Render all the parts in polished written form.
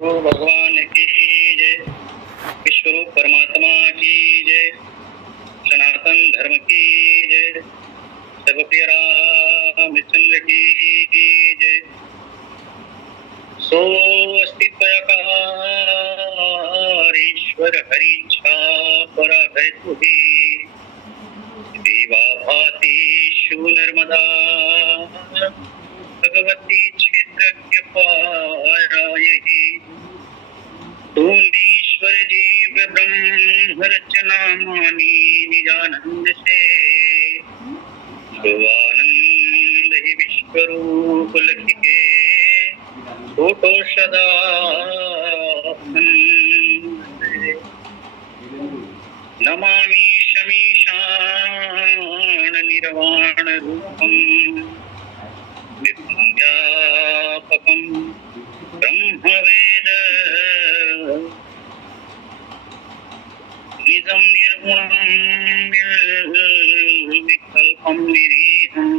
तो भगवान की जय, विश्वरूप परमात्मा की जय, सनातन धर्म की जय, सर्वप्रिय रामचंद्र की जय। सो अस्तित्वकार हरिच्छा पर है तुही, देवा भाति शु नर्मदा भगवती क्षेत्रज्ञ पारायहि। ईश्वर जीव ब्रह्म रचना मानी निजानंद से, आनंद ही विश्वरूप लखिके फोटो सदा नमामि शमीशान निर्वाण रूपम व्यापकम ब्रह्मवेद निजं निर्गुणं निर्विकल्पं निरीहं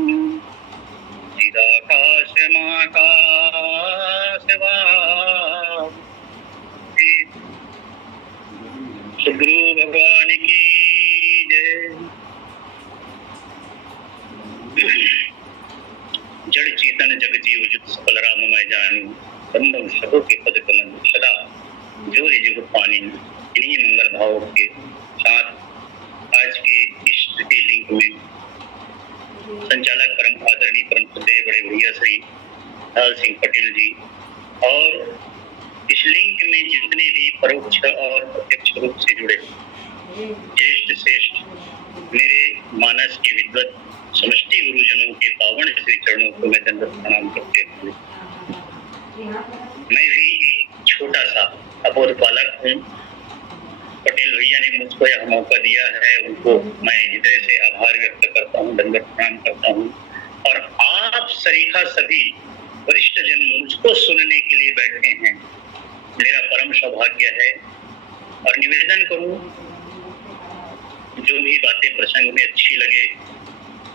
चिदाकाशमाकाशवासी। सद्गुरु भगवान की जय। जड़ चेतन जग जीव जुत सकल राममय जानी, बंदम सबों के पद कमल सदा जोरे जुग पानी। इन्हीं मंगल भावों के साथ आज के इस स्तुति लिंक में संचालक परम आदरणीय परम श्रद्धेय बड़े भैया श्री लाल सिंह पटेल जी और इस लिंक में जितने भी परोक्ष और प्रत्यक्ष रूप से जुड़े ज्येष्ठ श्रेष्ठ मेरे मानस के विद्वत समष्टि गुरुजनों के पावन श्री चरणों को मैं दंडवत प्रणाम करते हुए, मैं भी एक छोटा सा अबोध बालक हूँ। पटेल भैया ने मुझको यह मौका दिया है, उनको मैं हृदय से आभार व्यक्त करता हूँ, दंडवत प्रणाम करता हूँ। और आप सरीखा सभी वरिष्ठ जन मुझको सुनने के लिए बैठे हैं, मेरा परम सौभाग्य है। और निवेदन करूँ, जो भी बातें प्रसंग में अच्छी लगे,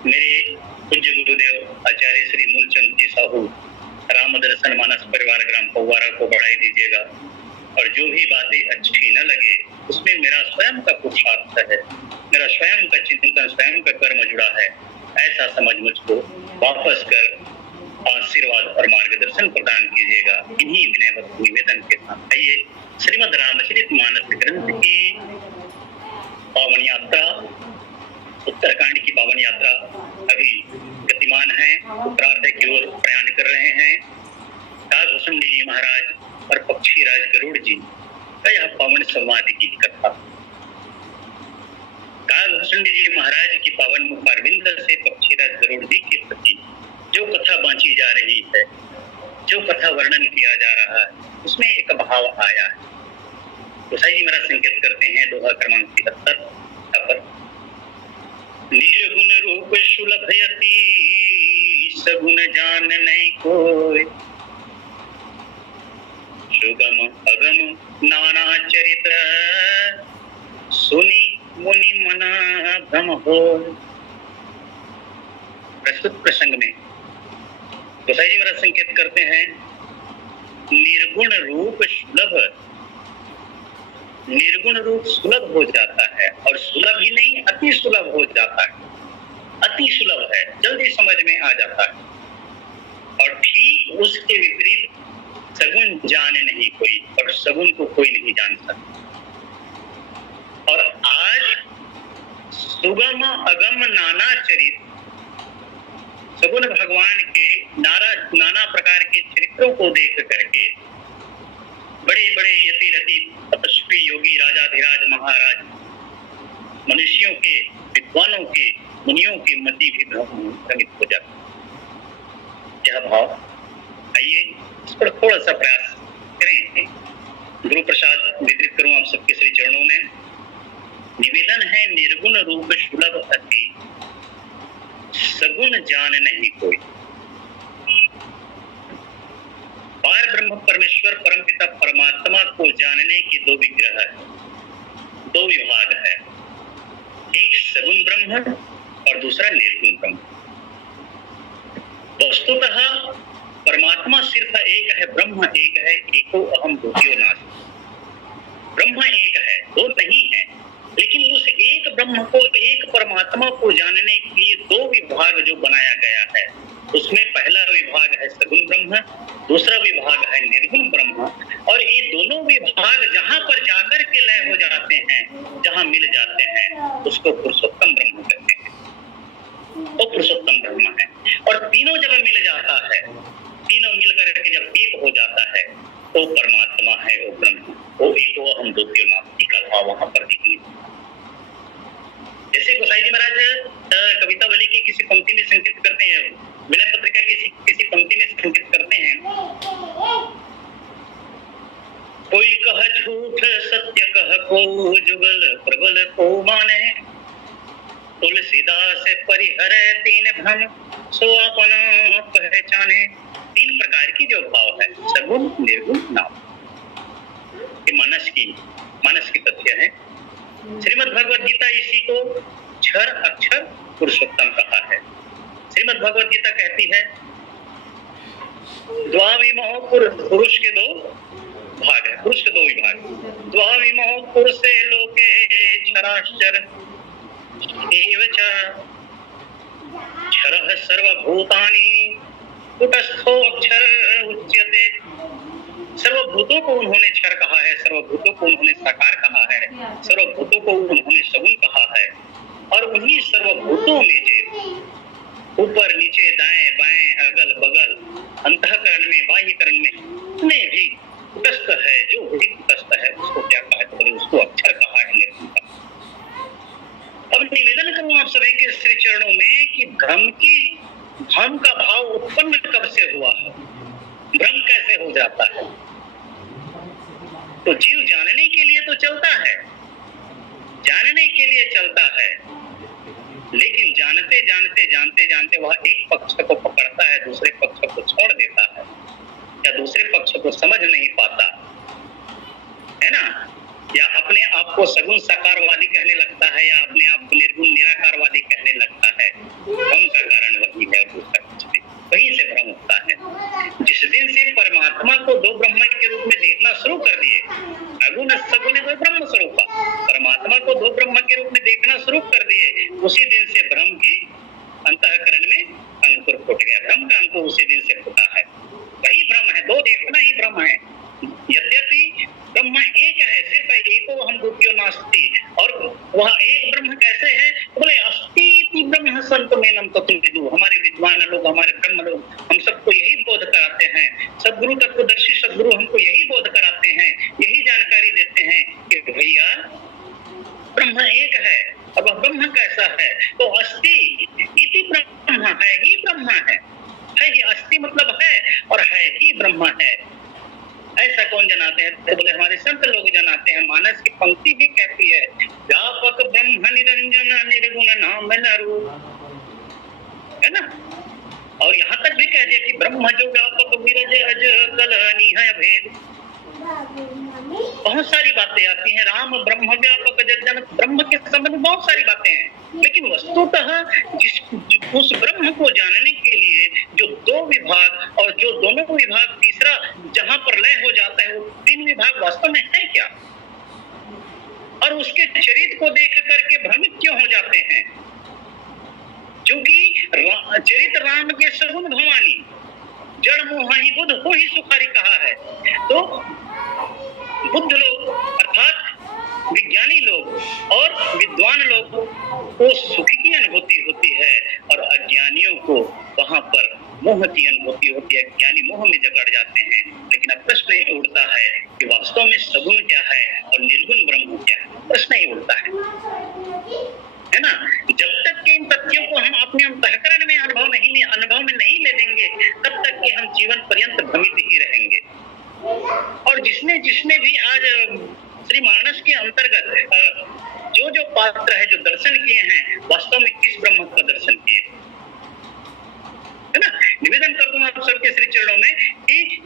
मेरे पूज्य गुरुदेव आचार्य श्री मूलचंद जी साहू राम दर्शन मानस परिवार ग्राम पौवारा को बढ़ाई दीजिएगा। और जो भी बातें अच्छी न लगे उसमें मेरा स्वयं का पुरुषार्थ है, मेरा स्वयं का चिंतन, स्वयं का कर्म जुड़ा है, ऐसा समझ मुझको वापस कर आशीर्वाद और मार्गदर्शन प्रदान कीजिएगा। इन्हीं विनयवत निवेदन के साथ आइए श्रीमद् रामचरित मानस ग्रंथ की पावन यात्रा, उत्तरकांड की पावन यात्रा अभी गतिमान है, उत्तरार्ध की ओर प्रयाण कर रहे हैं। कागभूषण जी महाराज और पक्षीराज गरुड़ जी का यह पावन संवाद की कथा। कागभूषण जी महाराज की पावन मुखारविंद से पक्षीराज गरुड़ जी के प्रति जो कथा बांची जा रही है, जो कथा वर्णन किया जा रहा है, उसमें एक भाव आया है। गोसाई जी मेरा संकेत करते हैं दोहा क्रमांक 73 पर, निर्गुण रूप सुलभयति सगुण जान नहीं कोई, सुगम अगम नाना चरित सुनी मुनि मना भ्रम हो। प्रस्तुत प्रसंग में गोसाई जी मेरा संकेत करते हैं, निर्गुण रूप सुलभ, निर्गुण रूप सुलभ हो जाता है, और सुलभ ही नहीं अति सुलभ हो जाता है। अति सुलभ है, जल्दी समझ में आ जाता है। और ठीक उसके विपरीत सगुण जाने नहीं कोई, और सगुण को कोई नहीं जान सकता। और आज सुगम अगम नाना चरित, सगुण भगवान के नाना प्रकार के चरित्रों को देख करके बड़े बड़े यति रति तपस्वी योगी राजाधिराज महाराज मनुष्यों के, विद्वानों के, मुनियों की मति भी भ्रमित हो जाती। यह भाव, आइए इस पर थोड़ा सा प्रयास करें। गुरु प्रसाद वितरित करूं आप सबके श्री चरणों में। निवेदन है, निर्गुण रूप सुलभ अति सगुण जान नहीं कोई। पार ब्रह्म परमेश्वर परमपिता परमात्मा को जानने के दो विग्रह है, दो विभाग है। एक सगुण ब्रह्म और दूसरा निर्गुण ब्रह्म। वस्तुतः परमात्मा सिर्फ एक है, ब्रह्म एक है, एको अहम द्वितीयो नास्ति। ब्रह्म एक है, दो नहीं है, लेकिन उस एक ब्रह्म को, एक परमात्मा को जानने के लिए दो विभाग जो बनाया गया है, उसमें पहला विभाग है सगुण ब्रह्म, दूसरा विभाग है निर्गुण ब्रह्म। और ये दोनों विभाग जहां पर जाकर के लय हो जाते हैं, जहां मिल जाते हैं, उसको पुरुषोत्तम ब्रह्म कहते हैं। वो पुरुषोत्तम ब्रह्म है। और तीनों जब मिल जाता है, तीनों मिलकर के जब एक हो जाता है, वो परमात्मा है, वो ब्रह्म, वो एको अहम द्वितीयो नास्ति का भाव वहां पर दिखी। जैसे गोसाई जी महाराज कवितावली की किसी पंक्ति में संकेत करते हैं, विनय पत्रिका की किसी पंक्ति में संकेत करते हैं, कोई कह झूठ सत्य कह को जुगल प्रबल को माने, तुलसीदास परिहरे तीन भ्रम सो अपना पहचाने। तीन प्रकार की जो भाव है, सगुण निर्गुण नाम, ये मानस की तथ्य है। श्रीमद् भगवद गीता इसी को क्षर अक्षर पुरुषोत्तम कहा है। श्रीमद् भगवद गीता कहती है द्वाविमो पुरुष के दो भाग है, पुरुष के दो विभाग, द्वाविमो पुरुषे लोके क्षराश्चर एवच क्षरः सर्वभूतानि कुटस्थो अक्षर उच्यते। सर्वभूतों को उन्होंने क्षर कहा है, सर्वभूतों को उन्होंने साकार कहा है, सर्वभूतों को उन्होंने सगुण कहा है। और उन्हीं सर्वभूतों में जो ऊपर नीचे दाएं बाएं अगल बगल अंतःकरण में बाह्यकरण में भी कुटस्थ है, जो भी कुटस्थ है उसको क्या कहा है, उसको अक्षर कहा है, निर्गुण कहा। अब निवेदन करूं आप सभी के श्री चरणों में कि भ्रम का भाव उत्पन्न कब से हुआ है, भ्रम कैसे हो जाता है। तो जीव जानने के लिए तो चलता है, जानने के लिए चलता है, लेकिन जानते जानते वह एक पक्ष को पकड़ता है, दूसरे पक्ष को छोड़ देता है, या दूसरे पक्ष को समझ नहीं पाता है ना, या अपने आप को सगुण साकारवादी कहने लगता है, या अपने आप को निर्गुण निराकारवादी कहने लगता है। भ्रम का कारण वही है, दूसरा कुछ नहीं, वहीं से भ्रम होता है। जिस दिन से परमात्मा को दो ब्रह्म के रूप में देखना शुरू कर दिए, अगुण सगुण दो ब्रह्म स्वरूप, परमात्मा को दो ब्रह्म के रूप में देखना शुरू कर दिए, उसी दिन से भ्रम की अंतःकरण में अंकुर फूट गया। भ्रम का अंकुर उसी दिन से फूटा है। वही भ्रम है, दो देखना ही भ्रम है। यद्यपि ब्रह्म एक है, सिर्फ एको अहम द्वितीयो नास्ति। और वह एक ब्रह्म कैसे है, बोले अस्ति इति ब्रह्म संतमेनं तत्त्वं विदुः। हमारे विद्वान लोग, हमारे ब्रह्म लोग हम सबको यही बोध कराते हैं, सदगुरु तत्वदर्शी सदगुरु हमको यही बोध कराते हैं, यही जानकारी देते हैं कि भैया ब्रह्म एक है। अब ब्रह्म कैसा है, तो अस्ति इति ब्रह्म है, ही ब्रह्म है ही, अस्ति मतलब है और है ही ब्रह्म है। ऐसा कौन जनाते हैं, तो बोले हमारे संत लोग जनाते हैं। मानस की पंक्ति भी कहती है, व्यापक ब्रह्म निरंजन निर्गुण नाम न रूप, है ना। और यहाँ तक भी कह दिया कि ब्रह्म जो व्यापक विरज अज कल निहय भेद। बहुत सारी बातें आती हैं, राम ब्रह्म व्यापक जगजन, ब्रह्म के संबंध में बहुत सारी बातें हैं, लेकिन वस्तुतः उस ब्रह्म को जानने के लिए जो दो विभाग और जो दोनों विभाग तीसरा जहां पर लय हो जाता है, वो तीन विभाग वास्तव में है क्या, और उसके चरित्र को देख करके भ्रमित क्यों हो जाते हैं। क्योंकि चरित्र राम के सगुण भवानी, जड़ मोह ही बुद्ध हो ही सुखारी कहा है। तो बुद्ध लोग अर्थात विज्ञानी लोग और विद्वान लोग को सुख की अनुभूति होती है, और अज्ञानियों को वहां पर मोह की अनुभूति होती है। ज्ञानी मोह में जकड़ जाते हैं, लेकिन अब प्रश्न ये उठता है कि वास्तव में सगुण क्या है और निर्गुण ब्रह्म क्या है, प्रश्न ही उठता है ना। जब तक कि इन तथ्यों को हम अपने अंतःकरण में अनुभव में नहीं ले लेंगे, तब तक कि हम जीवन पर्यंत भ्रमित ही रहेंगे। और जिसने भी आज श्री मानस के अंतर्गत जो पात्र है, जो दर्शन किए हैं, वास्तव में किस ब्रह्म का दर्शन किए, है ना। निवेदन करता हूं आप सबके श्री चरणों में कि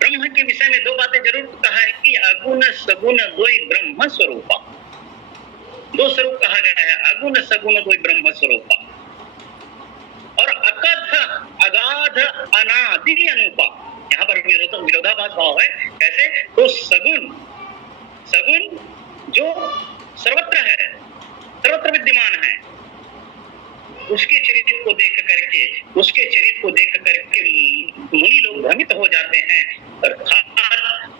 ब्रह्म के विषय में दो बातें जरूर कहा है कि अगुण सगुण द्वय ब्रह्म स्वरूपा, दो स्वरूप कहा गया है, अगुण सगुण द्वय ब्रह्म स्वरूपा। और अगाध अनादि अनूपा। यहाँ पर विरोधाभास भाव है। कैसे? तो सगुण जो सर्वत्र है, सर्वत्र विद्यमान है, उसके चरित्र को देख करके मुनि लोग भ्रमित हो जाते हैं, अर्थात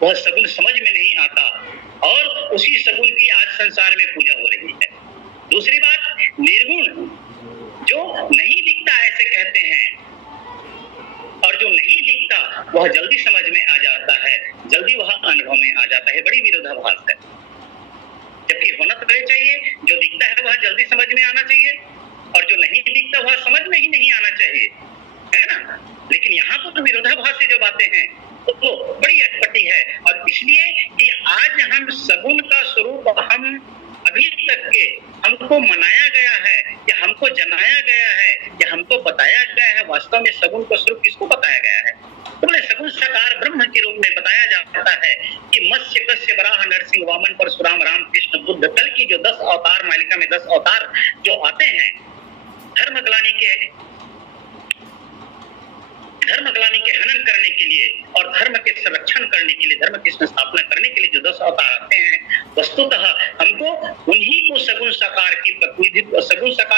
वह सगुण समझ में नहीं आता और उसी सगुण की आज संसार में पूजा हो रही है। दूसरी बात, निर्गुण जो नहीं दिखता ऐसे कहते हैं, और जो नहीं दिखता वह जल्दी समझ में आ जाता है, जल्दी वह अनुभव में आ जाता है। बड़ी विरोधाभास है। जबकि होना तो चाहिए, जो दिखता है वह जल्दी समझ में आना चाहिए, और जो नहीं दिखता वह समझ में ही नहीं आना चाहिए, है ना। लेकिन यहाँ पर तो विरोधाभास से जो बातें हैं तो बड़ी अटपटी है। और इसलिए कि आज हम सगुण का स्वरूप हम अभी तक के हमको मनाया गया है या हमको जनाया गया है या हमको बताया गया है, वास्तव में सगुण का स्वरूप किसको बताया गया है? बोले सगुण साकार ब्रह्म के रूप में बताया जाता है कि मत्स्य कस्य वराह नरसिंह वामन परशुराम राम कृष्ण बुद्ध, कल की जो 10 अवतार, मालिका में 10 अवतार जो आते हैं धर्म ग्लानि के हनन करने के लिए और धर्म के संरक्षण करने के लिए, धर्म की स्थापना करने के लिए जो 10 अवतार आते हैं, वस्तुतः हमको उन्हीं को सगुण साकार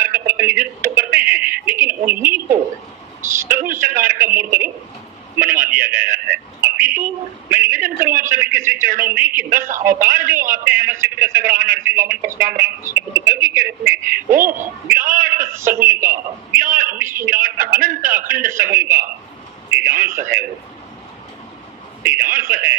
का प्रतिनिधित्व करते हैं, लेकिन उन्हीं को सगुण साकार का मूर्त रूप मनवा दिया गया है। अपितु मैं निवेदन करूं आप सभी के श्री चरणों में कि 10 अवतार जो आते हैं मत्स्य कस्य वराह नरसिंह वामन परशुराम राम कृष्ण बुद्ध कल्कि के रूप में, वो विराट सगुण का, विराट विश्व विराट अनंत अखंड सगुण का तेजांश है। वो तेजांश है,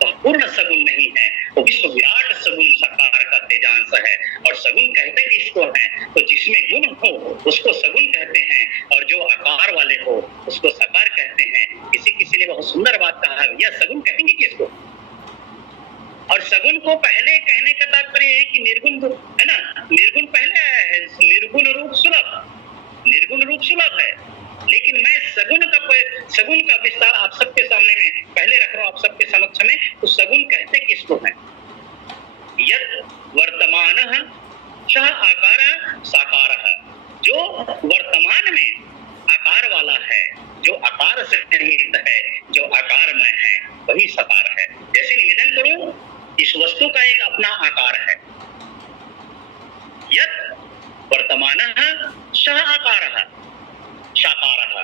वह पूर्ण सगुण नहीं है, वो विश्व विराट सगुण साकार का तेजांश है। और सगुण कहते किसको हैं? तो जिसमें गुण हो उसको सगुण कहते हैं, और जो आकार वाले हो उसको साकार कहते हैं। किसी ने बहुत सुंदर बात कहा, यह सगुण कहेंगे किसको? और सगुण को पहले कहने का तात्पर्य है कि निर्गुण है ना, निर्गुण पहले आया है, निर्गुण रूप सुलभ है। लेकिन मैं सगुण का विस्तार आप सबके सामने में पहले रख रहा हूं, आप सबके समक्ष में। तो सगुण कहते किसको है? यत् वर्तमानः सः आकारः साकारः, जो वर्तमान में आकार वाला है, जो आकार से निहित है, जो आकारमय है, वही साकार है। जैसे निवेदन करूं, इस वस्तु का एक अपना आकार है, यत् वर्तमानः सः आकारः साकारः,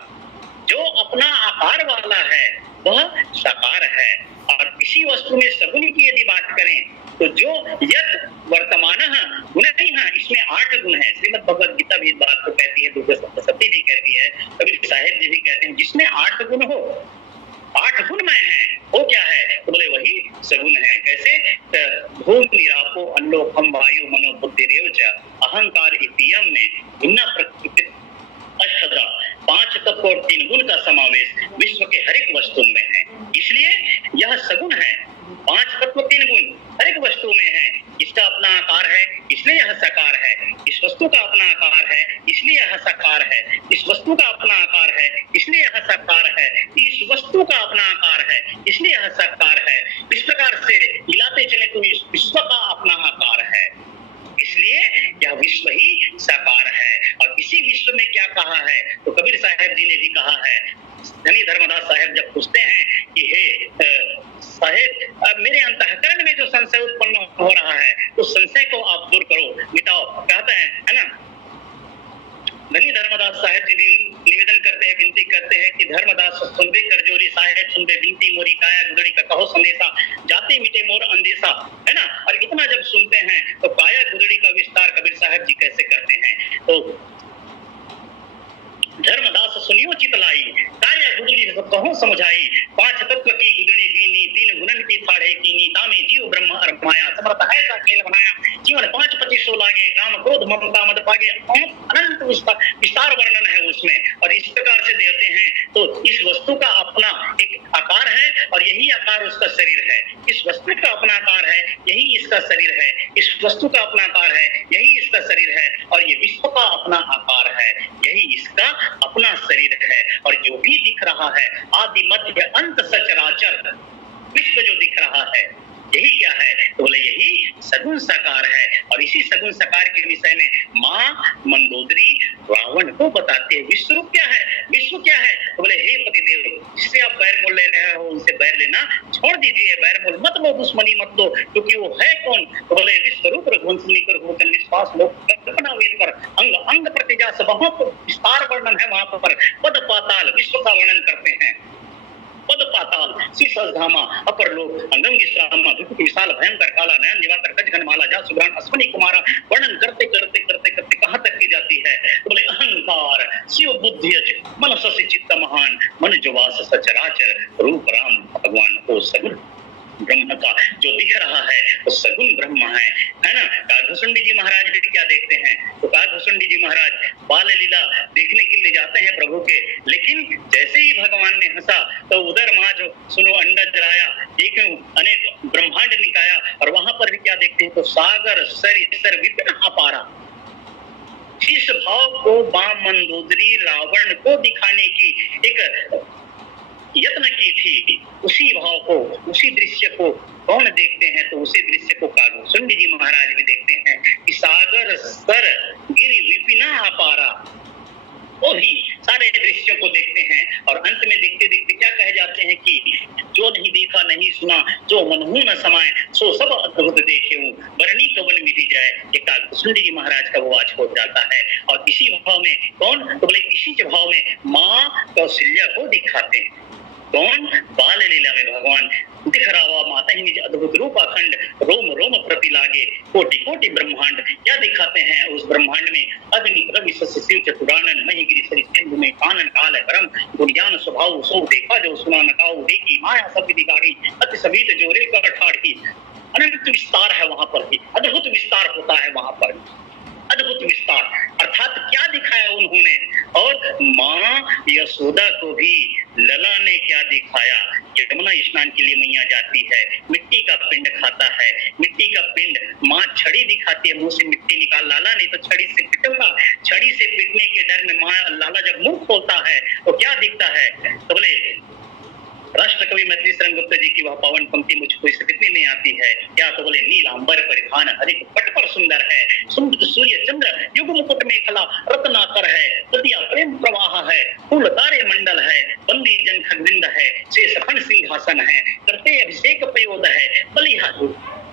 जो अपना आकार वाला है वह साकार है। और इसी वस्तु में सगुण की यदि बात करें तो जो यत् वर्तमानः गुण नहीं है, इसमें 8 गुण है। श्रीमद् भगवद गीता भी इस बात को कहती है, दुर्गा सप्तशती भी कहती है, कबीर साहिब जी भी कहते हैं, जिसमें 8 गुण हो, 8 गुणमय है, वो क्या है? तो बोले वही सगुण है। कैसे? भूमि निरापो अन्लोकम वायु मनो बुद्धि रेव च अहंकार इतियम में भिन्न प्रकृति अष्टधा, 5 तत्व और 3 गुण का समावेश विश्व के हर एक वस्तु में है। इसलिए यह सगुण है। 5 तत्व 3 गुण हर एक वस्तु में है। इसका अपना आकार है, इसलिए यह साकार है। इस वस्तु का अपना आकार है, इसलिए यह साकार है। इस वस्तु का अपना आकार है, इसलिए यह साकार है। इस वस्तु का अपना आकार है, इसलिए यह साकार है। इस प्रकार से मिलाते चले तो इस विश्व का अपना आकार है, इसलिए यह विश्व ही साकार है। और इसी विश्व में क्या कहा है? तो कबीर साहब जी ने भी कहा है। धनी धर्मदास साहब जब पूछते हैं कि हे साहेब, मेरे अंतःकरण में जो संशय उत्पन्न हो रहा है उस संशय को आप दूर करो, मिटाओ, कहते हैं, है ना। धनी धर्मदास साहब जी निवेदन करते हैं, विनती करते हैं कि धर्मदास सुनबे कर जोरी साहेब सुनबे विनती मोरी काया गुदड़ी का कहो संदेशा जाते मिटे मोर अंदेशा, है ना। और इतना जब सुनते हैं तो काया गुदड़ी का विस्तार कबीर साहब जी कैसे करते हैं? तो धर्मदास सुनियो चितलाई काया गुदड़ी कहो समझाई, 5 तत्व की गुदड़ी कीनी 3 गुणन की थाड़े कीनी, तामे जीव ब्रह्म अरमाया समर्थ है सा खेल बनाया, जीवन 5-25 लागे काम क्रोध ममता मद पागे, अनंत विस्तार वर्णन है उसमें। और इस प्रकार से देते हैं तो इस वस्तु का अपना एक आकार है और यही आकार उसका शरीर है। इस वस्तु का अपना आकार है, यही इसका शरीर है। इस वस्तु का अपना आकार है, यही इसका शरीर है। और ये विश्व का अपना आकार है, यही इसका अपना शरीर है। और जो भी दिख रहा है आदि मध्य अंत सचराचर विश्व जो दिख रहा है यही क्या है? तो बोले यही सगुण साकार है। और इसी सगुण साकार के विषय में माँ मंदोदरी रावण को बताते हैं। विश्व रूप क्या है? विश्व क्या है? तो बोले हे पतिदेव, जिससे आप बैर मोल ले रहे हो उनसे बैर लेना छोड़ दीजिए, बैर मोल मत लो, दुश्मनी मत लो, क्योंकि वो है कौन? तो बोले विश्वरूप रघुवंश लेकर होतन विश्वास लोक कल्पना वेद कर अंग अंग प्रतिजा सब वहां पर विस्तार वर्णन है, वहां पर पद पाताल विश्व का वर्णन करते हैं। पद पाताल शीर्षधामा अपर लोक अंगम विश्रामा विपुल विशाल भयंकर काला नयन निवाकर गजघन माला जा सुब्रान अश्वनी कुमारा वर्णन करते करते करते करते कहां तक की जाती है? तो बोले अहंकार शिव बुद्धि अज मन सि चित्त महान मन जो वास सचराचर रूप राम भगवान को सगुण ब्रह्म का जो दिख रहा है वो सगुण ब्रह्म है ना। काकभूषुंडी जी महाराज भी क्या देखते हैं? तो काकभूषुंडी जी महाराज बाल लीला देखने के लिए जाते हैं प्रभु के, लेकिन जैसे ही भगवान ने हंसा तो उधर माँ जो सुनो अंडा जलाया, एक अनेक ब्रह्मांड निकाया, और वहां पर भी क्या देखते हैं? तो सागर सर सर विपिन अपारा, शीश भाव को बाम मंदोदरी रावण को दिखाने की एक यत्न की थी, उसी भाव को उसी दृश्य को कौन देखते हैं? तो उसी दृश्य को काकभूषुंडी जी महाराज भी देखते हैं कि सागर सर गिरि विपिना अपारा, वो भी सारे दृश्यों को देखते हैं। और अंत में देखते देखते क्या कह जाते हैं कि जो नहीं देखा नहीं सुना, जो मनहु न समाए, सो सब अद्भुत देखे हूं, वर्णी कवन मिटी जाए। ये काकभूषुंडी जी महाराज का वो आज हो जाता है। और इसी भाव में कौन? तो बोले इसी भाव में माँ कौशल्या को दिखाते हैं। कौन? बाल लीला में भगवान दिख रहा माता ही निज अद्भुत रूप अखंड रोम रोम प्रति लागे कोटि कोटि ब्रह्मांड। क्या दिखाते हैं उस ब्रह्मांड में? अग्नि रवि शशि शिव चतुरानन महिगिरि सरि सिंधु में कानन काल परम गुणज्ञान स्वभाव सो देखा जो सुना नकाऊ देखी माया सब विधि गाड़ी अति सभीत जोरे कर ठाड़ी। अनंत विस्तार है वहां पर भी, अद्भुत विस्तार होता है वहां पर, अद्भुत विस्तार। अर्थात क्या दिखाया उन्होंने? और माँ यशोदा को भी लला ने क्या दिखाया? यमुना स्नान के लिए मैया जाती है, मिट्टी का पिंड खाता है, मिट्टी का पिंड माँ छड़ी दिखाती है, मुंह से मिट्टी निकाल, लाला नहीं तो छड़ी से पिटूंगा। छड़ी से पिटने के डर में माँ लाला जब मुंह खोलता है तो क्या दिखता है? तो बोले राष्ट्र कवि मैथिली शरण गुप्ता जी की वह पावन पंक्ति मुझको इस कितनी नहीं आती है क्या? तो बोले नीलांबर परिधान हरित पट पर सुंदर है, सुंदर सूर्य चंद्र युग मुकुट में खला रत्नाकर है, नदिया प्रेम प्रवाह है, फूल तारे मंडल है, बंदी जन खगविंद है, शेष खंड सिंहासन है, करते अभिषेक प्रयोद है,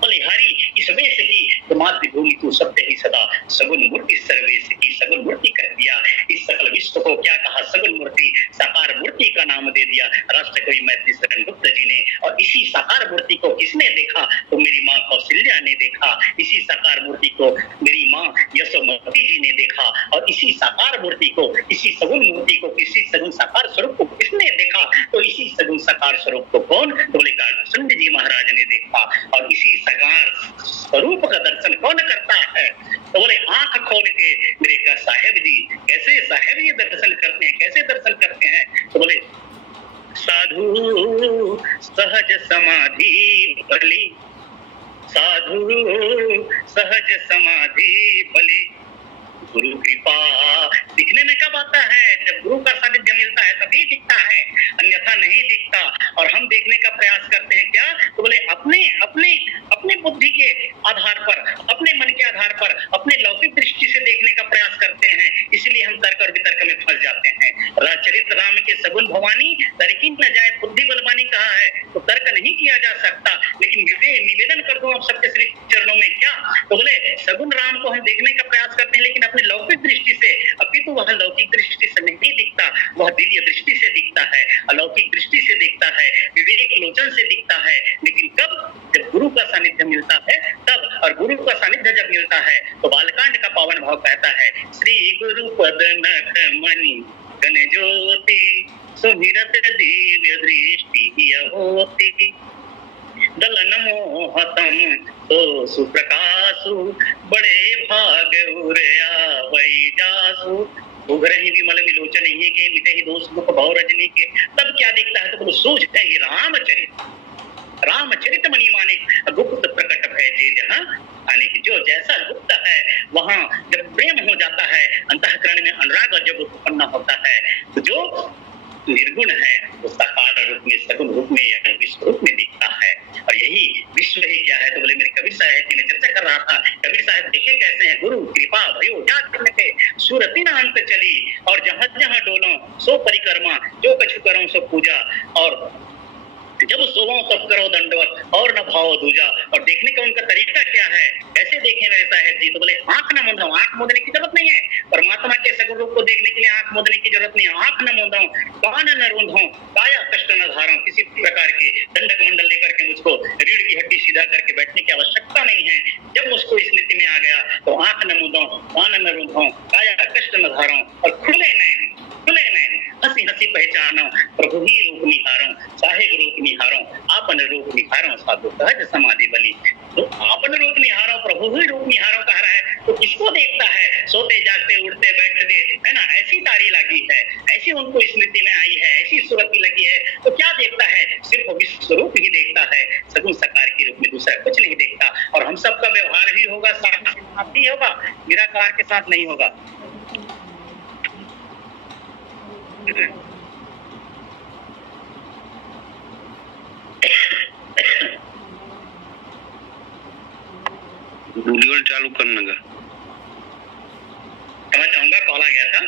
बलिहारी इस वेश की तो मातृभूमि को सत्य ही सदा सगुन मूर्ति सर्वेश की सगुन मूर्ति कर दिया। इस सकल विश्व को क्या कहा? सगुन मूर्ति, साकार मूर्ति का नाम दे दिया राष्ट्र कवि मैथिली शरण गुप्ता जी ने। और इसी साकार मूर्ति को किसने देखा? तो मेरी माँ कौशल्या ने देखा। इसी साकार मूर्ति को मेरी माँ यशोमती जी ने देखा। और इसी साकार मूर्ति को, इसी सगुन मूर्ति को, किसी सगुन साकार स्वरूप को किसने देखा? तो इसी सगुन साकार स्वरूप को कौन? तो बोले काकभूषुंडी जी महाराज ने देखा। और इसी साकार स्वरूप का दर्शन कौन करता है? तो बोले आंख खोल के मेरे का साहेब जी, कैसे साहेब ये दर्शन करते हैं, कैसे दर्शन करते हैं? तो बोले साधु सहज समाधि बलि, साधु सहज समाधि बलि, गुरु कृपा दिखने में कब आता है? जब गुरु का सानिध्य मिलता है तभी दिखता है, अन्यथा नहीं दिखता। और हम देखने का प्रयास करते हैं क्या? तो बोले अपने अपने अपने बुद्धि के आधार पर, अपने मन के आधार पर, अपने लौकिक दृष्टि से देखने का प्रयास करते हैं, इसलिए हम तर्क और वितर्क में फंस जाते हैं। चरित्र राम के सगुन भवानी तर्की न जाए बुद्धि बलवानी कहा है, तो तर्क नहीं किया जा सकता। लेकिन निवेदन कर दूं आप सबके श्री चरणों में क्या? तो बोले सगुन राम को हम देखने का प्रयास करते हैं, लेकिन अपने लौकिक दृष्टि से, अपितु वह लौकिक दृष्टि से नहीं दिखता, वह दिव्य दृष्टि से दिखता है, अलौकिक दृष्टि से दिखता है, विवेक लोचन से दिखता है। लेकिन कब? जब गुरु का सानिध्य मिलता है तब। और गुरु का सानिध्य जब मिलता है तो बालकांड का पावन भाव कहता है, श्री गुरु पद नख मणि घन ज्योति सुमिरत दिव्य दृष्टि होती, दलन मोहतम तो सुप्रकाशु बड़े भाग उरया वही जासु, उग्रहि विमल विलोचन ही के मिटे ही दोष मुख भव रजनी के। तब क्या दिखता है? तो बोलो सूझ है ही रामचरित मणि मानिक गुप्त प्रकट भय जे जहां आने की। जो जैसा गुप्त है वहां जब प्रेम हो जाता है, अंतःकरण में अनुराग जब उत्पन्न होता है, तो जो निर्गुण है वो साकार रूप में, सगुण रूप में या विश्व रूप में दिखता है। और यही विश्व ही क्या है? तो बोले मेरे कबीर साहब जी ने चर्चा कर रहा था, कबीर साहब देखे कैसे हैं? गुरु कृपा भयो जात थे सुरति न अंत चली, और जहां जहां डोलो सो दंडवत और न भाव दूजा। और देखने का उनका तरीका क्या है, कैसे देखें मेरे साहेब जी? तो बोले आंख न मूंदो, आंख मूंदने की जरूरत नहीं है, परमात्मा के सगुण रूप को देखने के लिए आंख मूंदने की जरूरत नहीं है। आंख न मूंदो, कान न रूंधो, काया कष्ट न धारो, किसी प्रकार के दंडक मंडल लेकर के मुझको रीढ़ की हड्डी सीधा करके बैठने की आवश्यकता नहीं है। जब उसको स्मृति में आ गया तो आंख न मूंदो, कान न रूंधो, काया कष्ट न धारो, और खुले नैन हंसी हंसी पहचानो, प्रभु ही रूप निहारो, साहेब रूप निहारो, आपन रूप निहारो, साधु सहज समाधि बली। तो आपन रूप निहारो, प्रभु ही रूप निहारो कह रहा है, तो किसको देखता है? सोते जागते उठते बैठते, है ना, ऐसी तारी लगी है, ऐसी उनको स्मृति में आई है, ऐसी सुरती लगी है, तो क्या देखता है? सिर्फ विश्व रूप ही देखता है, सगुण साकार के रूप में दूसरा कुछ नहीं देखता। और हम सबका व्यवहार भी होगा साथ ही होगा, निराकार के साथ नहीं होगा। वीडियो चालू करने का समझ चाहूंगा, कॉल आ गया था।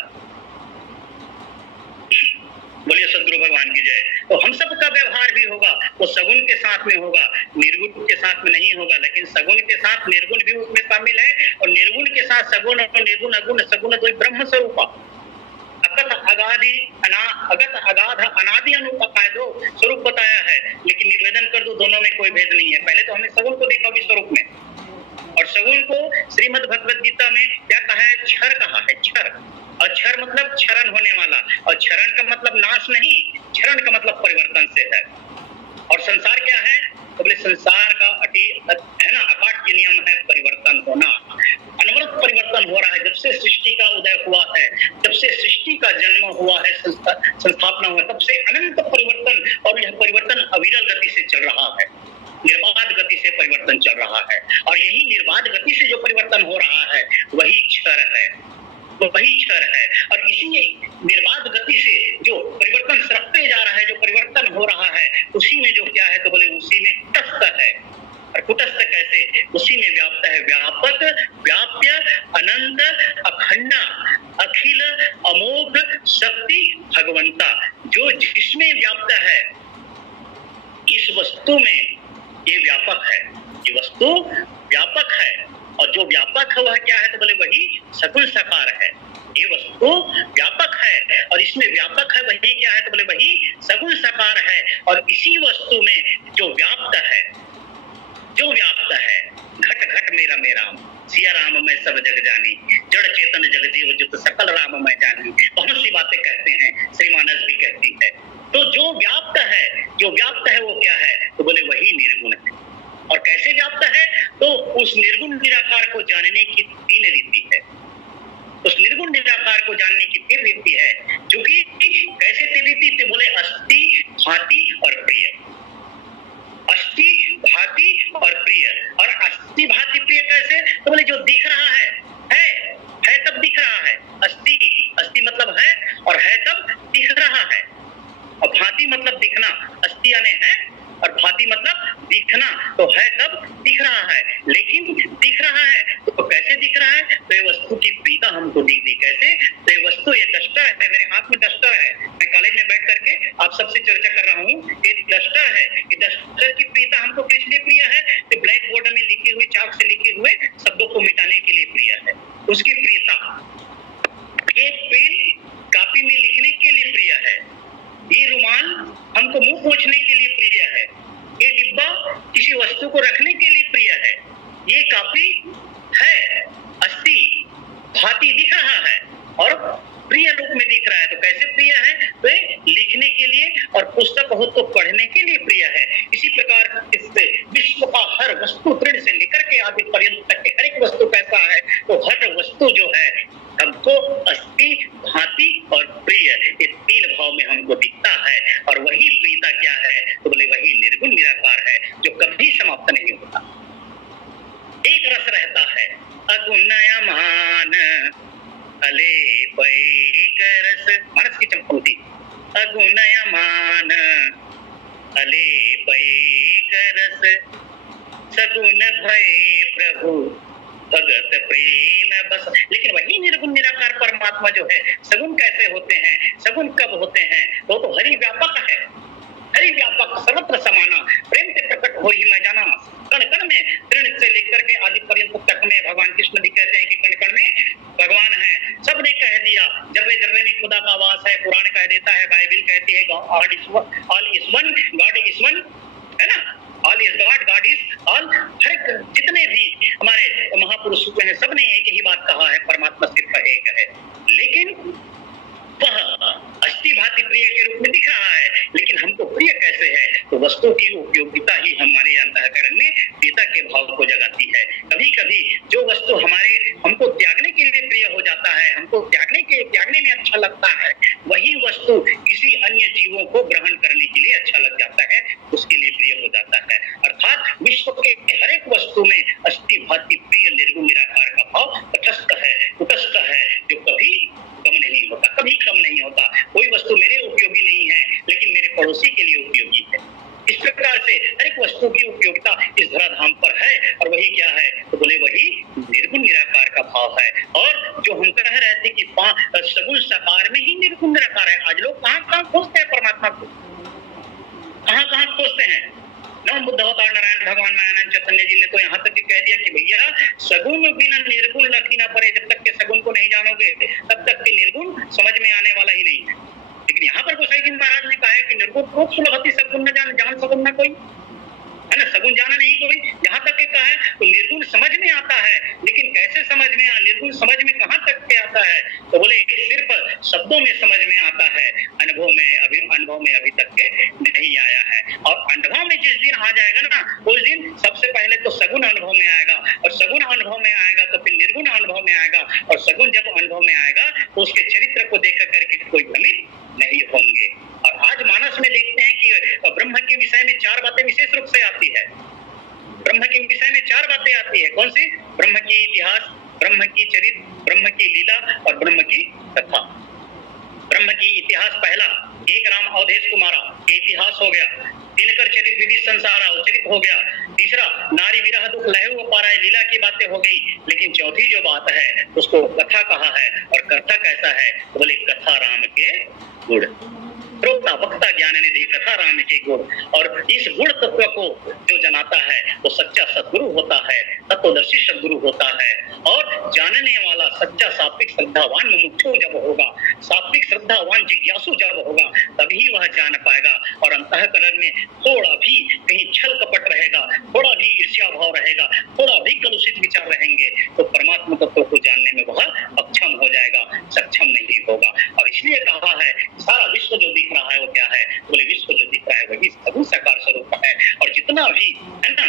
बोलिए सदगुरु भगवान की जय। तो हम सबका व्यवहार भी होगा, वो सगुण के साथ में होगा, निर्गुण के साथ में नहीं होगा। लेकिन सगुण के साथ निर्गुण भी उसमें शामिल है, और निर्गुण के साथ सगुण और निर्गुण अगुण सगुण तो ब्रह्म स्वरूप अगत अगाध अनादि अनुपादो स्वरूप बताया है। लेकिन निवेदन कर दो, दोनों में कोई भेद नहीं है। पहले तो हमने सगुण को देखा विश्वरूप में, और सगुण को श्रीमद् भगवद गीता में क्या कहा है? क्षर कहा है, क्षर। और क्षर मतलब क्षरण होने वाला, और क्षरण का मतलब नाश नहीं, क्षरण का मतलब परिवर्तन से है। और संसार क्या है? तो बोले संसार का है ना, अकाट्य नियम है परिवर्तन होना। अनवरत परिवर्तन हो रहा है, जब से सृष्टि का उदय हुआ है, जब से सृष्टि का जन्म हुआ है, संस्थापना हुआ है, तब से अनंत परिवर्तन, और यह परिवर्तन अविरल गति से चल रहा है, निर्बाध गति से परिवर्तन चल रहा है। और यही निर्बाध गति से जो परिवर्तन हो रहा है वही क्षर है, वही क्षर है। और इसी निर्बाध गति से जो परिवर्तन सरकते जा रहा है, जो परिवर्तन हो रहा है, उसी में जो क्या है? तो बोले उसी में कुटस्थ है। और कुटस्थ कैसे? उसी में व्याप्त है, व्यापक, व्याप्य, अनंत, अखंड, अखिल, अमोघ शक्ति भगवंता, जो जिसमें व्याप्त है, इस वस्तु में ये व्यापक है, ये वस्तु व्यापक है। और जो व्यापक है वह क्या है? तो बोले वही सगुण साकार है। ये वस्तु व्यापक है, और इसमें व्यापक है वही क्या है? तो बोले वही सगुण साकार है। और इसी वस्तु में जो व्याप्त है, जो व्याप्त है, घट घट मेरा में राम, सिया राम मैं सब जग जानी, जड़ चेतन जग जीव जुत सकल राम मैं जानी। बहुत सी बातें कहते हैं, श्री मानस भी कहती है। तो जो व्याप्त है, जो व्याप्त है वो क्या है? तो बोले वही निर्गुण है। और कैसे व्याप्त है? तो उस निर्गुण निराकार को जानने की तीन रीति है। उस निर्गुण निराकार को जानने की तीन रीति है, जो कि कैसे तीन रीति? तो बोले अस्थि, भांति और प्रिय। अस्थि, भांति और प्रिय। और अस्थि, भांति, प्रिय कैसे? तो बोले जो दिख रहा है तब दिख रहा है। अस्थि, अस्थि मतलब है, और है तब दिख रहा है। और भांति मतलब दिखना, अस्थि यानी है, और भांति मतलब दिखना, तो है तब दिख रहा है। लेकिन दिख रहा है तो कैसे दिख रहा है? तो ये वस्तु की प्रीता हमको दिख दी। कैसे? तो ये वस्तु, ये डस्टर है, मेरे हाथ में डस्टर है, मैं कॉलेज में बैठ करके आप सबसे चर्चा कर रहा हूँ, ये डस्टर है। ये डस्टर की प्रीता हमको किस लिए प्रिय है? तो ब्लैक बोर्ड में लिखे हुए, चाक से लिखे हुए शब्दों को मिटाने के लिए प्रिय है, उसकी प्रियता। ये पेन कॉपी में लिखने के लिए प्रिय है, ये रुमाल हमको मुंह पोंछने के लिए प्रिय है, ये डिब्बा किसी वस्तु को रखने के लिए प्रिय है, ये कॉपी है, अस्थि, भांति दिख रहा है और प्रिय रूप में दिख रहा है। तो कैसे प्रिय है? तो लिखने के लिए, और पुस्तक हो तो पढ़ने के लिए प्रिय है। इसी प्रकार इससे विश्व का हर वस्तु, दृढ़ से लेकर के आदि पर्यंत तक हर एक वस्तु कैसा है? तो हर वस्तु जो है हमको अस्थि, भांति और प्रिय, ये तीन भाव में हमको दिखता है। और वही प्रीता क्या है? तो बोले वही निर्गुण निराकार है, जो कभी समाप्त नहीं होता, एक रस रहता है। अगुणयमान अलेपैक रस, मानस की चंपौती। अगुणयमान अलेपैक रस, सगुण भय प्रभु भगत प्रेम बस। लेकिन वही निर्गुण निराकार परमात्मा जो है, सगुण कैसे होते हैं? सगुण कब होते हैं? वो तो हरि व्यापक है, हरि व्यापक, सर्वत्र समाना, प्रेम से प्रकट हो ही मैं जाना, कण कण में तृण से लेकर के आदि पर्यंत तक में भगवान कृष्ण भी कहते हैं कि कण कण में भगवान है। सबने कह दिया, जर्रे जर्रे में खुदा का वास है, कुरान कह देता है, बाइबिल कहती है all is one, god is one, है ना, all is god, god is all. हर जितने भी हमारे महापुरुष हुए हैं सबने एक ही बात कहा है, परमात्मा सिर्फ एक है। लेकिन वह अस्थि भांति प्रिय के रूप में दिख रहा है, लेकिन हमको प्रिय कैसे है? तो वस्तु की उपयोगिता ही हमारे अंतःकरण में प्रियता के भाव को जगाती है। कभी कभी जो वस्तु हमको त्यागने के लिए प्रिय हो जाता है, हमको त्यागने में अच्छा लगता है, वही वस्तु किसी अन्य जीवों को ग्रहण करने के लिए अच्छा लग जाता है, उसके लिए प्रिय हो जाता है। अर्थात विश्व के हर एक वस्तु में अस्थि भांति प्रिय निर्गुण निराकार का भाव तटस्थ है, कुटस्थ है, जो कभी कम नहीं होता, कभी कम नहीं होता। कोई वस्तु मेरे उपयोगी नहीं है, लेकिन मेरे पड़ोसी के लिए उपयोगी है। इस प्रकार से हर एक वस्तु की उपयोगिता इस धराधाम पर है, और वही क्या है? तो बोले वही निर्गुण निराकार का भाव है। और जो हम कह रहे थे कि सगुण साकार में ही निर्गुण निराकार है, आज लोग कहाँ कहाँ खोजते हैं परमात्मा को, कहाँ कहाँ खोजते हैं। नव बुद्ध अवतार नारायण भगवान मायानंद चैतन्य जी ने तो यहाँ तक कह दिया कि भैया सगुण बिना निर्गुण लखी ना पड़े, जब तक के सगुण को नहीं जानोगे तब तक के निर्गुण समझ में आने वाला ही नहीं है। लेकिन यहाँ पर गोसाई जी महाराज ने कहा है कि निर्गुण को सुलभति सगुण न जान सगुण न कोई, है ना, सगुण जाना नहीं कोई, यहाँ तक के कहा है। तो निर्गुण समझ में आता है, लेकिन कैसे समझ में निर्गुण समझ में कहाँ तक के आता है? तो बोले सिर्फ शब्दों में समझ में आता है, अनुभव में अभी तक के नहीं आया है। और अनुभव में जिस दिन आ जाएगा ना, उस दिन सबसे पहले तो सगुण अनुभव में आएगा, और सगुण अनुभव में आएगा तो फिर निर्गुण अनुभव में आएगा, और सगुण जब अनुभव में आएगा तो उसके चरित्र को देख करके कोई भ्रमित नहीं होंगे। और आज मानस में देखते हैं कि ब्रह्म के विषय में 4 बातें विशेष रूप से आती है। ब्रह्म के विषय में 4 बातें आती है। कौन सी? ब्रह्म की इतिहास, ब्रह्म की चरित्र, ब्रह्म की लीला और ब्रह्म की कथा। ब्रह्म की इतिहास पहला, एक राम अवधेश को मारा, ये इतिहास हो गया। दिनकर चरित विधि संसारा, चरित हो गया। तीसरा नारी विरह दुख लहू पाराय, लीला की बातें हो गई। लेकिन चौथी जो बात है उसको कथा कहा है। और कथा कैसा है? तो बोले कथा राम के गुण, श्रोता वक्ता ज्ञान निधि कथा राम के गुण। और इस गुण तत्व को जो जनाता है वो सच्चा सद्गुरु होता है, तत्वदर्शी सद्गुरु होता है। और जानने वाला सच्चा सात्विक श्रद्धावान मुमुक्षु जब होगा, सात्विक श्रद्धावान जिज्ञासु जब होगा, तभी वह जान पाएगा। और अंतःकरण में थोड़ा भी कहीं छल कपट रहेगा, थोड़ा भी ईर्ष्या भाव रहेगा, थोड़ा भी कलुषित विचार रहेंगे, तो परमात्मा तत्व को जानने में वह अक्षम हो जाएगा, सक्षम नहीं होगा। और इसलिए कहा है सारा विश्व जो दिख रहा है वो क्या है? बोले विश्व जो दिख रहा है वही सगुण साकार स्वरूप है। और जितना भी है ना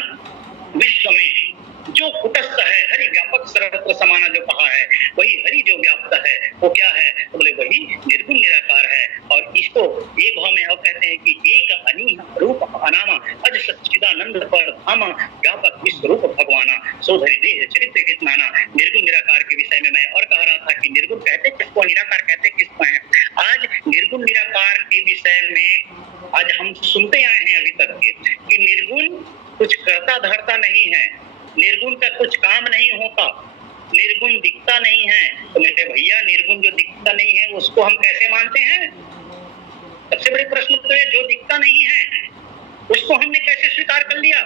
विश्व में जो कुटस्थ है, हरि व्यापक सर्वत्र समाना जो कहा है, वही हरि जो व्याप्त है वो क्या है? तो बोले वही निर्गुण निराकार है। और इसको एक भाव में और कहते हैं कि एक अनीह रूप अनामा अज सच्चिदानंद पर धामा व्यापक विश्व रूप भगवाना सोधरि देह चरित्र कितनाना। निर्गुण निराकार के विषय में मैं और कह रहा था कि निर्गुण कहते किसको, निराकार कहते किसको है। आज निर्गुण निराकार के विषय में आज हम सुनते आए हैं अभी तक के कि निर्गुण कुछ करता धरता नहीं है, निर्गुण का कुछ काम नहीं होता, निर्गुण दिखता नहीं है। तो मेरे भैया निर्गुण जो दिखता नहीं है उसको हम कैसे मानते हैं? सबसे बड़े प्रश्न तो है, जो दिखता नहीं है उसको हमने कैसे स्वीकार कर लिया?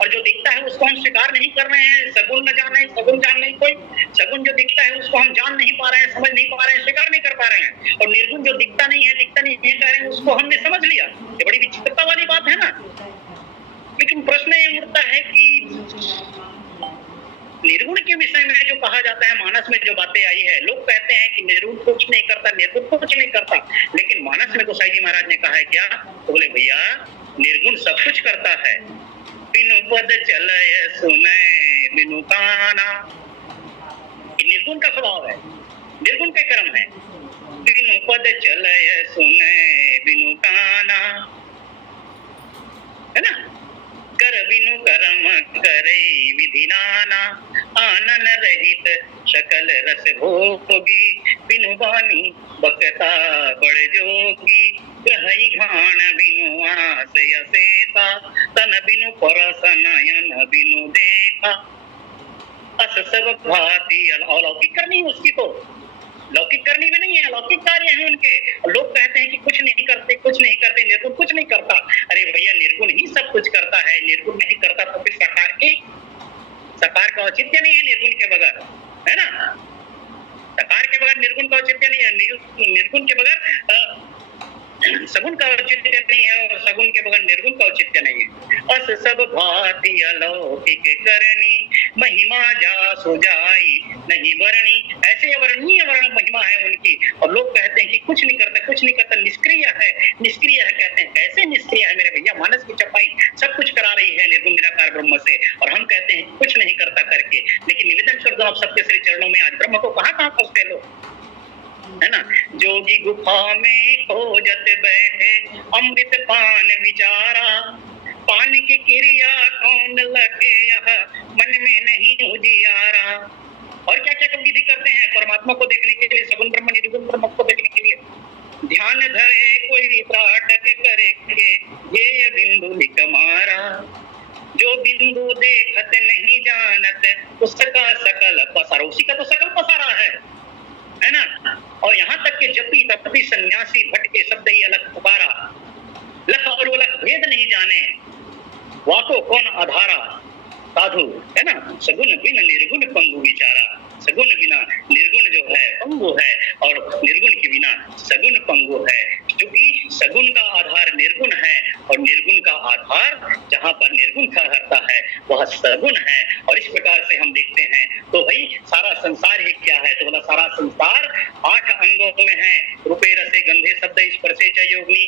और जो दिखता है उसको हम स्वीकार नहीं कर रहे हैं। सगुण न जाने सगुण जान नहीं कोई, सगुण जो दिखता है उसको हम जान नहीं पा रहे हैं, समझ नहीं पा रहे हैं, स्वीकार नहीं कर पा रहे हैं। और निर्गुण जो दिखता नहीं है कह रहे हैं, उसको हमने समझ लिया। ये बड़ी विचित्रता वाली बात है ना। लेकिन प्रश्न ये उठता है कि निर्गुण के विषय में जो कहा जाता है, मानस में जो बातें आई है, लोग कहते हैं कि निर्गुण कुछ नहीं करता, निर्गुण कुछ नहीं करता। लेकिन मानस में गोसाई जी महाराज ने कहा है क्या? तो बोले भैया निर्गुण सब कुछ करता है। बिनु पद चलय सुनय बिनु काना, निर्गुण का स्वभाव है, निर्गुण के कर्म है। बिनु पद चलय सुनय बिनु काना, है ना। कर बिनु कर्म करे विधि नाना, आनन रहित सकल रस भोगी। बिनु बानी बकता बड़ जोगी, गहई घाण बिनु आस असेता। तन बिनु परस नयन बिनु देखा, अस सब भांति अलौकिक करनी उसकी तो लौकिक करनी भी नहीं है, अलौकिक कार्य है उनके। और लोग कहते हैं कि कुछ नहीं करते, कुछ नहीं करते, निर्गुण कुछ नहीं करता। अरे भैया निर्गुण ही सब कुछ करता है, निर्गुण नहीं करता तो फिर साकार का औचित्य नहीं है निर्गुण के बगैर, है ना। साकार के बगैर निर्गुण का औचित्य नहीं है, निर्गुण के बगैर सगुण का औचित्य नहीं है, और सगुण के बगैर निर्गुण का औचित्य नहीं है। अस सब भांति अलौकिक करनी, महिमा जा सो जाई नहीं वर्णी। ऐसे अवर्णनीय वर्ण महिमा है उनकी, और लोग कहते हैं कि कुछ नहीं करता, कुछ नहीं करता, निष्क्रिय है, निष्क्रिय है। कहते हैं कैसे निष्क्रिय है मेरे भैया, मानस की चपाई सब कुछ करा रही है निर्गुण निराकार ब्रह्म से, और हम कहते हैं कुछ नहीं करता करके। लेकिन निवेदन कर दो आप सबके श्री चरणों में, आज ब्रह्म को कहाँ कहाँ खोजते लोग, है ना। जोगी गुफा में खोजत बैठे, अमृत पान विचारा, पान की क्रिया कौन लगे यह, मन में नहीं उजियारा। और क्या क्या विधि करते हैं परमात्मा को देखने के लिए, सगुण ब्रह्म निर्गुण ब्रह्म को देखने के लिए। ध्यान धरे कोई त्राटक करे के, ये बिंदु लिख मारा, जो बिंदु देखत नहीं जानत, उसका सकल पसारा। उसी का तो सकल पसारा है ना। और यहाँ तक के जपी तपी सन्यासी भटके शब्द ही अलग पुकारा, लख और वो लख भेद नहीं जाने, वाको कौन आधारा। साधु है ना, सगुण बिन निर्गुण पंगु विचारा। सगुण बिना निर्गुण जो है पंगु है, और निर्गुण के बिना सगुण पंगु है। क्योंकि सगुण का आधार निर्गुण है, और निर्गुण का आधार जहाँ पर निर्गुण ठहरता है वह सगुण है। और इस प्रकार से हम देखते हैं तो भाई सारा संसार ही क्या है, तो बोला सारा संसार 8 अंगों में है। रूपे रसे गंधे शब्द स्पर्शे च योगिनी,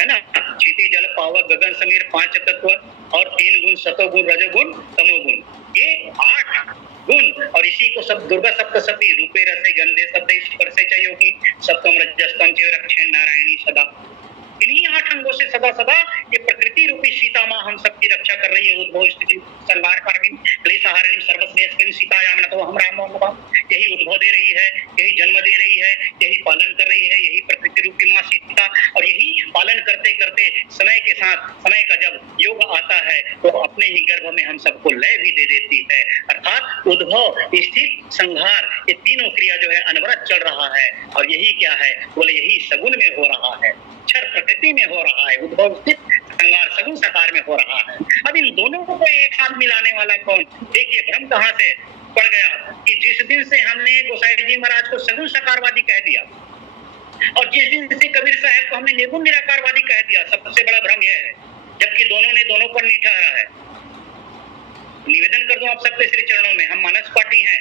है ना। क्षिति जल पावक गगन समीर 5 तत्व, और 3 गुण सतोगुण रजोगुण तमोगुण, ये 8 गुण। और इसी को सब दुर्गा सप्तशती, रूपे रसे गंधे शब्द स्पर्शे च योगी, सप्तम रजस्तम च रक्षेण नारायणी सदा। इन्हीं 8 अंगों से सदा सदा ये प्रकृति रूपी सीता माँ हम सबकी रक्षा कर रही है। उद्भव स्थिति संहार कारणी क्लेशहारिणी सर्वश्रेष्ठ सीतायाम नतो हम राम, यही उद्भव दे रही है, यही जन्म दे रही है, यही पालन कर रही है, यही प्रकृति रूपी माँ सीता। और यही पालन करते करते समय के साथ, समय का जब योग आता है तो अपने ही गर्भ में हम सबको लय भी दे देती है। अर्थात उद्भव स्थित संहार ये तीनों क्रिया जो है अनवरत चल रहा है। और यही क्या है, बोले यही सगुण में हो रहा है, क्षर प्रकृति में हो रहा है, उद्भव स्थित संहार सगुण साकार में हो रहा है। अब इन दोनों को एक साथ मिलाने वाला कौन। देखिए भ्रम कहाँ से पड़ गया कि जिस दिन से हमने गोसाई जी महाराज को सगुण साकारवादी कह दिया, और जिस दिन से कबीर साहब को हमने निर्गुण निराकारवादी कह दिया, सबसे बड़ा भ्रम यह है। जबकि दोनों ने दोनों पर नहीं ठहरा है। निवेदन कर दूं आप सबके श्री चरणों में, हम मानस पार्टी हैं।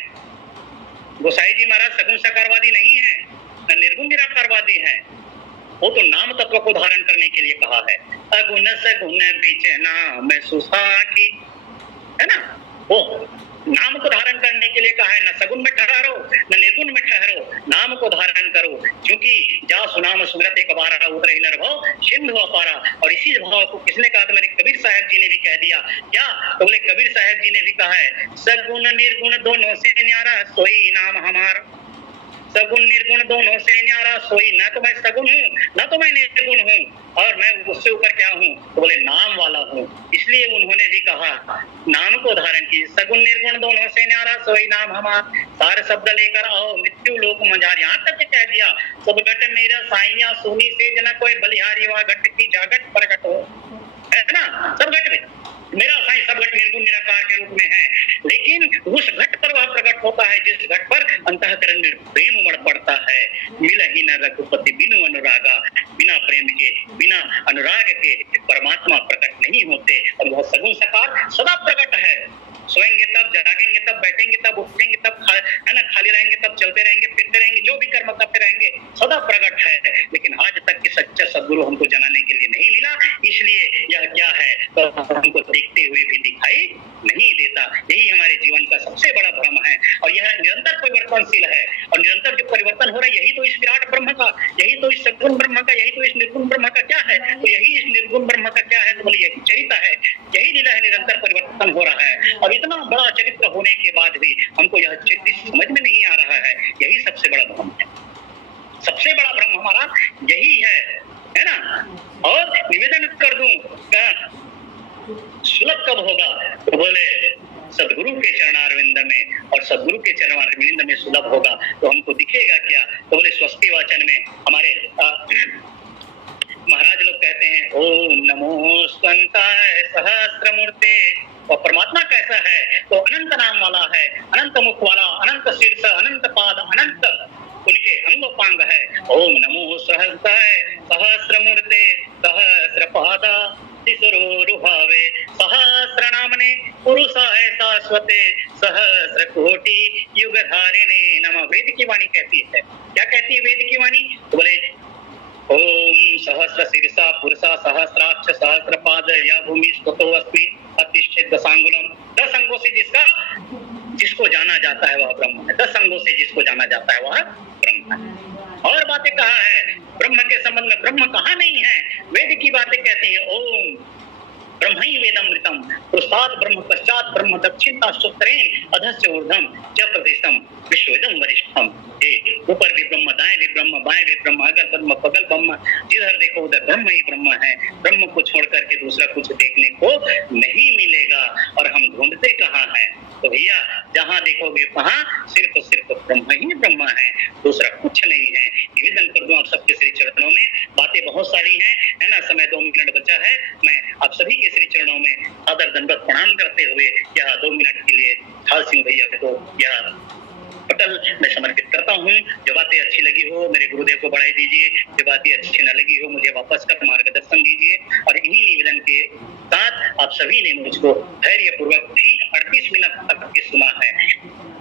गोसाई जी महाराज सगुण साकारवादी नहीं है, न निर्गुण निराकारवादी हैं। वो तो नाम तत्व को धारण करने के लिए कहा है। अगुण सगुण बीच नाम सुसाकी, है ना। वो नाम को धारण करने के लिए कहा है, न सगुण में ठहरो न निर्गुण में ठहरो, नाम को धारण करो। क्योंकि जा सुनाम सुमरत एक बारा उतरे नरभव सिंधु अपारा। और इसी भाव को किसने कहा, तो मेरे कबीर साहब जी ने भी कह दिया। क्या, तो बोले कबीर साहब जी ने भी कहा है, सगुण निर्गुण दोनों से न्यारा सोई नाम हमारा। सगुण निर्गुण दोनों से न्यारा सोई, ना तो मैं सगुण हूँ ना तो मैं निर्गुण हूँ, और मैं उससे ऊपर क्या हूँ, तो बोले नाम वाला हूँ। इसलिए उन्होंने भी कहा नाम को धारण की, सगुण निर्गुण दोनों से न्यारा सोई नाम हमारा। सारे शब्द लेकर आओ मृत्यु लोक मजार। यहाँ तक कह दिया, सब घट मेरा साइया सोनी से जना कोई बलिहारी वा घट की जागट प्रकट हो, है ना। सब घट में मेरा साईं सब घट निर्गुण निराकार के रूप में है। लेकिन उस घट पर वह प्रकट होता है जिस घट पर अंतःकरण में प्रेम उमड़ पड़ता है। मिल ही न रघुपति बिनु अनुरागा, बिना प्रेम के बिना अनुराग के परमात्मा प्रकट नहीं होते। और वह सगुण साकार सदा प्रकट है। सोएंगे तब, जागेंगे तब, बैठेंगे तब, उठेंगे तब, है ना, खाली रहेंगे तब, चलते रहेंगे, फिरते रहेंगे, जो भी कर्म करते रहेंगे, सदा प्रकट है। लेकिन आज तक के सच्चा सद्गुरु हमको जनाने के लिए नहीं मिला, इसलिए यह क्या है तो हमको देखते हुए भी दिखाई नहीं देता। यही हमारे जीवन का सबसे बड़ा भ्रम है। और यह निरंतर परिवर्तनशील है, और निरंतर जो परिवर्तन हो रहा है, यही तो इस विराट ब्रह्म का, यही तो इस सगुण ब्रह्म का, यही तो इस निर्गुण ब्रह्म का क्या है, तो यही इस निर्गुण ब्रह्म का क्या है, तो बोले यही चरित्र है, यही लीला है, निरंतर परिवर्तन हो रहा है। और इतना बड़ा चरित्र होने के बाद भी हमको यह चरित्र समझ में नहीं आ रहा है, यही सबसे बड़ा भ्रम है। सबसे बड़ा भ्रम हमारा यही है ना। और निवेदन कर दूं, सुलभ कब होगा, तो बोले सदगुरु के चरणारविंद में, और सदगुरु के चरणारविंद में सुलभ होगा तो हमको दिखेगा क्या? तो बोले स्वस्ति वाचन में हमारे महाराज लोग कहते हैं ओम नमो स्वंताय सहस्रमूर्ते। और परमात्मा कैसा है? तो अनंत नाम वाला है, अनंत मुख वाला, अनंत शीर्ष, अनंत पाद, अनंत उनके अंगोपांग है। ओम नमो सहस्राय सहस्रमूर्ते सहस्रपादा तिसरोरुभावे सहस्र नामने पुरुषाय शाश्वते सहस्र कोटि युगधारिणे नमः। वेद की वाणी कहती है, क्या कहती है वेद की वाणी? तो बोले ओम सहस्र शीर्षा पुरुषा सहस्राक्ष सहस्रपाद या भूमि स्तुतो अस्मि अतिष्ठित दशांगुलम। 10 अंगों से जिसको जाना जाता है वह ब्रह्म है। 10 अंगों से जिसको जाना जाता है वह ब्रह्म है। और बातें कहा है ब्रह्म के संबंध में, ब्रह्म कहाँ नहीं है? वेद की बातें कहती है ओम ब्रह्मई वेदमृतम पुरुषात् ब्रह्म पश्चात ब्रह्म दक्षिणताश्चोत्तरेण अधस्य ऊर्ध्वं च प्रदेशम विश्ववेदम वरिष्ठम। ये ऊपर भी ब्रह्म, दाएं भी ब्रह्म, बाएं भी ब्रह्म, अगल ब्रह्म बगल ब्रह्म, जिधर देखो उधर ब्रह्म ही ब्रह्म है। ब्रह्म को छोड़ करके दूसरा कुछ देखने को नहीं मिलेगा। और हम ढूंढते कहाँ हैं? तो भैया जहाँ देखोगे वहाँ सिर्फ ब्रह्म ही ब्रह्म है, दूसरा कुछ नहीं है। निवेदन कर दूं आप सबके श्री चरणों में, बातें बहुत सारी हैं, है ना, समय 2 मिनट बचा है। मैं आप सभी के श्री चरणों में आदर दंडवत प्रणाम करते हुए यह 2 मिनट के लिए हाल सिंह भैया को यह पटल मैं समर्पित करता हूँ। जो बातें अच्छी लगी हो मेरे गुरुदेव को बढ़ाई दीजिए, जो बातें अच्छी न लगी हो मुझे वापस का मार्गदर्शन दीजिए। और इन्हीं निवेदन के साथ आप सभी ने मुझको धैर्यपूर्वक ठीक 38 मिनट तक के सुना है।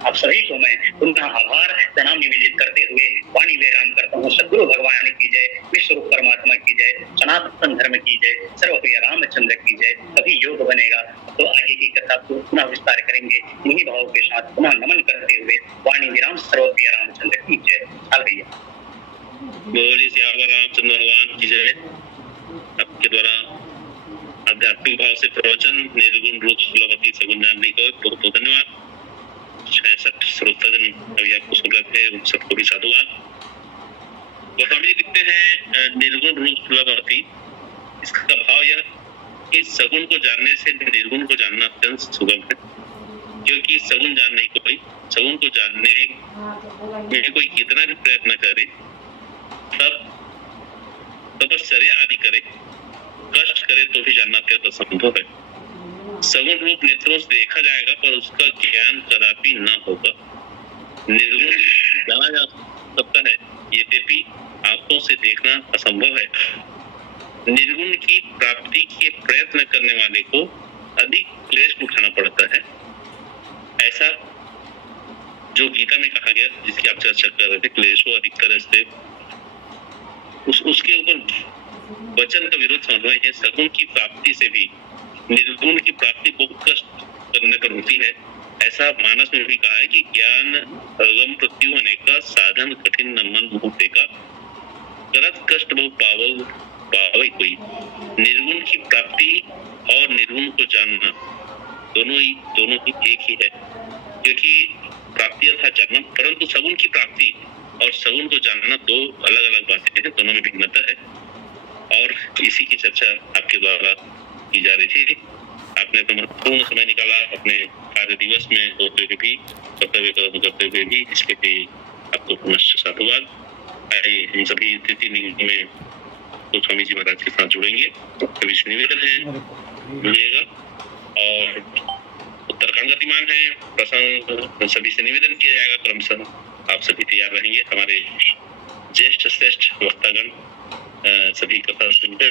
आप सभी को मैं पुनः आभार प्रणाम निवेदित करते हुए वाणी विराम करता हूँ। सद्गुरु भगवान की जय, विश्वरूप परमात्मा की जय, सनातन धर्म की जय, सर्वप्रिय रामचंद्र की जय। तभी योग बनेगा तो आगे की कथा को पुनः विस्तार करेंगे। इन्हीं भावों के साथ पुनः नमन करते हुए वाणी विराम, सर्वप्रिय रामचंद्र की जय। हाल भैया बोलिए सियावर रामचंद्र भगवान की जय। आपके द्वारा आध्यात्मिक भाव से प्रवचन निर्गुण रूप सुलभती सगुण जानने को बहुत बहुत धन्यवाद। 66 श्रोताजन अभी आपको सुन रहे थे, उन सबको भी साधुवाद। गोस्वामी जी लिखते हैं निर्गुण रूप सुलभती, इसका भाव यह कि सगुण को जानने से निर्गुण को जानना अत्यंत सुगम है। क्योंकि सगुण जानने सगुण को जानने में कोई कितना भी प्रयत्न करे, तब तपश्चर्या आदि करे, कष्ट करे तो भी जानना अत्यंत असंभव है। सगुण रूप नेत्रों से देखा जाएगा पर उसका ज्ञान कदापि न होगा। निर्गुण जाना जा सकता है यद्यपि आंखों से देखना असंभव है। निर्गुण की प्राप्ति के प्रयत्न करने वाले को अधिक क्लेश उठाना पड़ता है। ऐसा जो गीता में कहा गया, जिसकी आप चर्चा कर रहे थे, क्लेशो अधिकतर से उसके ऊपर वचन का विरोध समझना है। सगुण की प्राप्ति से भी निर्गुण की प्राप्ति बहुत कष्ट करने पर होती है। ऐसा मानस में भी कहा है कि ज्ञान अगम प्रत्यु अनेका साधन कठिन न मन मुहूर्ते का करत कष्ट बहु पावई कोई। निर्गुण की प्राप्ति और निर्गुण को जानना दोनों ही एक ही है, क्योंकि प्राप्ति अर्थात जानना, परंतु सगुण की प्राप्ति और सगुण को जानना 2 अलग अलग बातें हैं, दोनों में भिन्नता है। और इसी की चर्चा आपके द्वारा की जा रही थी। आपने तो महत्वपूर्ण समय निकाला अपने कार्य दिवस में होते हुए भी, कर्तव्य कर्म करते हुए भी, इसके लिए आपको पुनश्च साधुवाद। हम सभी तिथि में तो स्वामी जी महाराज के साथ जुड़ेंगे, सभी से निवेदन है जुड़िएगा। और उत्तरकांड गतिमान है, प्रसंग सभी से निवेदन किया जाएगा क्रमशः। आप सभी तैयार रहेंगे, हमारे ज्येष्ठ श्रेष्ठ वक्तागण सभी कथा सुनकर